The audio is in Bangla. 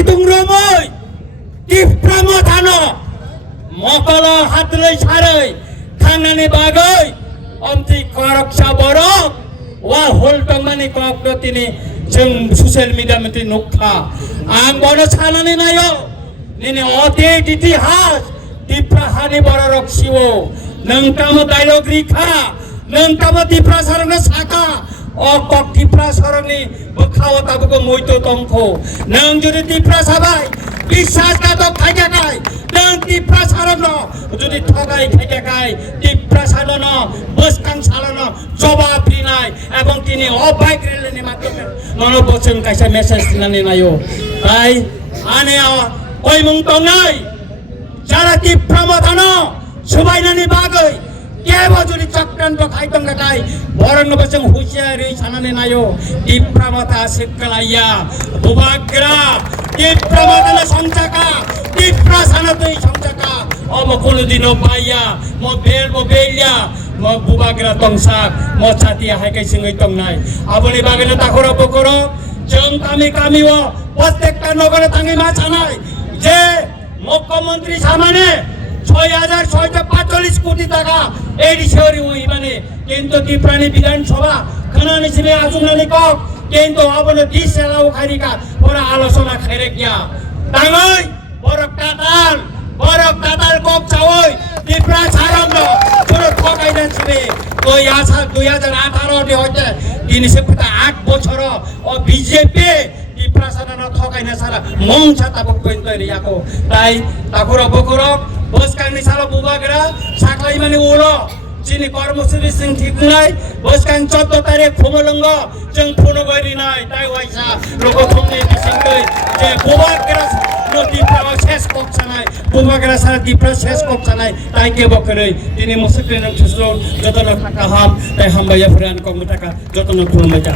Situng Romoy, Tif Pramodhano, Mokolo Hatloi Sarai, Thangnani Bagai, Omti Korok Saborok, Wa Holtongmani Kokdo Tini, Jeng Social Media Menti Nukha, Ang Bono Chanani Nayo, Nini Ote Titi Has, Tipra Hani Borok Siwo, Nang Tamo Dialog Rikha, Nang Tamo Tipra Sarana Saka, Okok Tipra Sarani, Bukhawa Tabuko Muito Tongko, Nang Judi Tipra Sabai, Bisas Katok Kajakai, Nang Tipra Sarano, Judi Togai Kajakai, Tipra Sarano, Buskang Sarano, Joba Prinai, Abang Tini, Obai Grelini Matome, Nono Bosun Kaisa Message Nani Nayo, Ai, Anea, Oi Mungtongai, Jarati Pramodhano, Subainani Bagai, Kewa Judi Chakranto Kaitong Kakai, Borang Basang Husyari Sanani Nayo, Dipramata Sikalaya, Bubagra, Dipramata Samchaka, Diprasanatoi Samchaka, Omokuludino Baya, Mobel Mobelia, Bubagra Tongsak, Mochatia Hake Singai Tongnai, Aboli Bagana Takoro Bokoro, Jung Kami Wo, Postekta Nogara Tangi Machanai, Je, Mokomantri Samane, 6,645 কোটি টাকা এই শহরে ওইবানে কিন্তু ত্রিপুরানি বিধানসভা খানানি সিমে আজুনানি কক কিন্তু আবনে দিশালাও খারিকা ওরা আলোচনা খাইরে গিয়া তাই বড় কাতাল কক চাওই ত্রিপুরা ছাড়াম পুরো ঠকাইনা ছিবে ওই আশা 2018 তে হইতে 8 বছর ও বিজেপি ত্রিপুরা সারানো ঠকাইনা সারা মংছা তাবক কইতে ইয়াকো তাই তাকুরা বকরক Boskang Salo Bubagra, Saklai Mani Ulo, Chini Kormusuri Sing Tikunai, Boskang Choto Tare Kumolongo, Jung Punogari Nai, Taiwaisa, Rokotumni Singoi, Bubagra, no Tipra Chess Koksanai, Bubagra Sara Tipra Chess Koksanai, Taike Bokare, Tini Musukrin of Tuslo, Jotono Takaham, Tahambaya Fran Komutaka, Jotono Pulmaja,